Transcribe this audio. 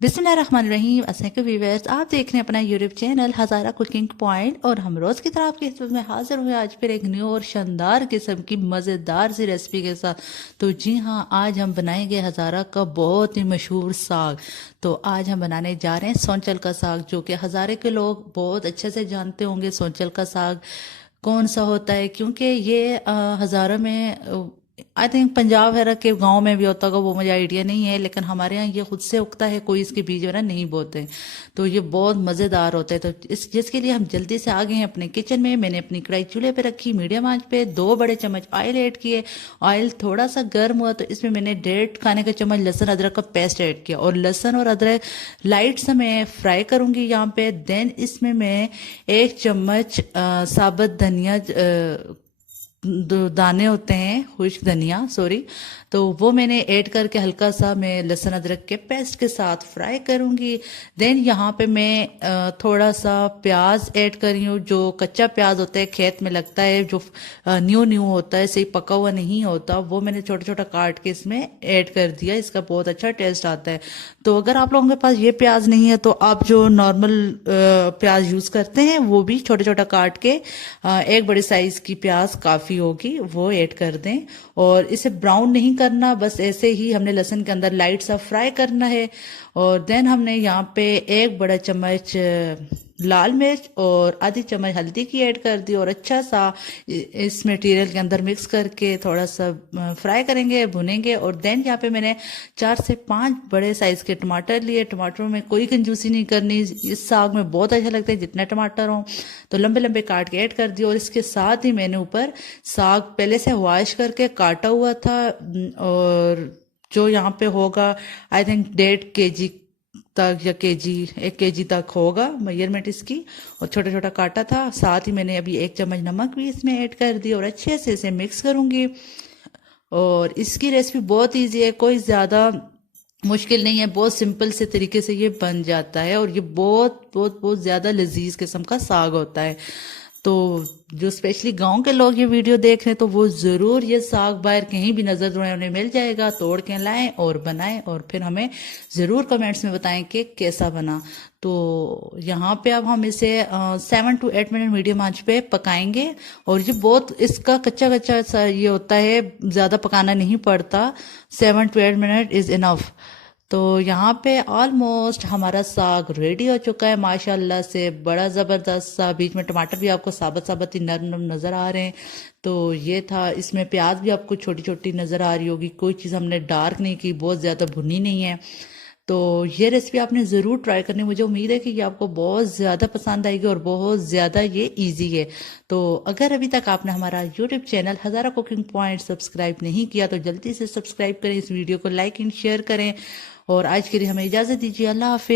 बिस्मिल्लाहिर्रहमानिर्रहीम। अस्सलाम व्यूअर्स, आप देख रहे हैं अपना यूट्यूब चैनल हज़ारा कुकिंग पॉइंट और हम रोज़ की तरह आपकी खिदमत में हाजिर हुए आज फिर एक न्यू और शानदार किस्म की मज़ेदार सी रेसिपी के साथ। तो जी हाँ, आज हम बनाएंगे हज़ारा का बहुत ही मशहूर साग। तो आज हम बनाने जा रहे हैं सोंचल का साग, जो कि हज़ारे के लोग बहुत अच्छे से जानते होंगे सोंचल का साग कौन सा होता है, क्योंकि ये हज़ारों में आई थिंक पंजाब वगैरह के गांव में भी होता होगा, वो मुझे आइडिया नहीं है, लेकिन हमारे यहाँ ये खुद से उगता है, कोई इसके बीज वगैरह नहीं बोते। तो ये बहुत मज़ेदार होता है। तो जिसके लिए हम जल्दी से आ गए हैं अपने किचन में। मैंने अपनी कढ़ाई चूल्हे पे रखी, मीडियम आंच पे 2 बड़े चम्मच ऑयल ऐड किए। ऑयल थोड़ा सा गर्म हुआ तो इसमें मैंने 1.5 खाने का चम्मच लहसुन अदरक का पेस्ट ऐड किया, और लहसुन और अदरक लाइट सा मैं फ्राई करूंगी यहाँ पे। देन इसमें मैं 1 चम्मच साबुत धनिया, दाने होते हैं खुश्क धनिया, सॉरी, तो वो मैंने ऐड करके हल्का सा मैं लहसुन अदरक के पेस्ट के साथ फ्राई करूंगी। देन यहाँ पे मैं थोड़ा सा प्याज ऐड कर रही हूँ। जो कच्चा प्याज होता है खेत में लगता है, जो न्यू न्यू होता है, सही पका हुआ नहीं होता, वो मैंने छोटा छोटा काट के इसमें ऐड कर दिया। इसका बहुत अच्छा टेस्ट आता है। तो अगर आप लोगों के पास ये प्याज नहीं है तो आप जो नॉर्मल प्याज यूज करते हैं वो भी छोटा छोटा काट के, 1 बड़े साइज की प्याज काफी होगी, वो ऐड कर दें। और इसे ब्राउन नहीं करना, बस ऐसे ही हमने लहसुन के अंदर लाइट सा फ्राई करना है। और देन हमने यहाँ पे 1 बड़ा चम्मच लाल मिर्च और आधी चम्मच हल्दी की ऐड कर दी, और अच्छा सा इस मटेरियल के अंदर मिक्स करके थोड़ा सा फ्राई करेंगे, भुनेंगे। और देन यहाँ पे मैंने 4 से 5 बड़े साइज के टमाटर लिए। टमाटरों में कोई कंजूसी नहीं करनी, इस साग में बहुत अच्छा लगता है जितने टमाटर हों, तो लंबे लंबे काट के ऐड कर दिए। और इसके साथ ही मैंने ऊपर साग पहले से वॉश करके काटा हुआ था, और जो यहाँ पे होगा आई थिंक 1.5 kg तक या केजी, 1 kg तक होगा मेजरमेंट इसकी, और छोटा छोटा काटा था। साथ ही मैंने अभी 1 चम्मच नमक भी इसमें ऐड कर दी, और अच्छे से इसे मिक्स करूंगी। और इसकी रेसिपी बहुत इजी है, कोई ज़्यादा मुश्किल नहीं है, बहुत सिंपल से तरीके से ये बन जाता है। और ये बहुत बहुत बहुत ज़्यादा लजीज किस्म का साग होता है। तो जो स्पेशली गांव के लोग ये वीडियो देख रहे हैं तो वो ज़रूर ये साग बाहर कहीं भी नज़र उन्हें मिल जाएगा, तोड़ के लाएं और बनाएं, और फिर हमें ज़रूर कमेंट्स में बताएं कि कैसा बना। तो यहाँ पे अब हम इसे 7 to 8 मिनट मीडियम आंच पे पकाएंगे। और ये बहुत इसका कच्चा कच्चा सा ये होता है, ज़्यादा पकाना नहीं पड़ता, 7 to 8 मिनट इज़ इनफ। तो यहाँ पे ऑलमोस्ट हमारा साग रेडी हो चुका है माशाल्लाह से, बड़ा ज़बरदस्त सा। बीच में टमाटर भी आपको साबुत साबुत ही नरम नरम नज़र आ रहे हैं। तो ये था, इसमें प्याज भी आपको छोटी छोटी नज़र आ रही होगी, कोई चीज़ हमने डार्क नहीं की, बहुत ज़्यादा भुनी नहीं है। तो ये रेसिपी आपने ज़रूर ट्राई करनी, मुझे उम्मीद है कि ये आपको बहुत ज़्यादा पसंद आएगी, और बहुत ज़्यादा ये इजी है। तो अगर अभी तक आपने हमारा यूट्यूब चैनल हज़ारा कुकिंग पॉइंट सब्सक्राइब नहीं किया तो जल्दी से सब्सक्राइब करें, इस वीडियो को लाइक एंड शेयर करें। और आज के लिए हमें इजाज़त दीजिए। अल्लाह हाफिज़।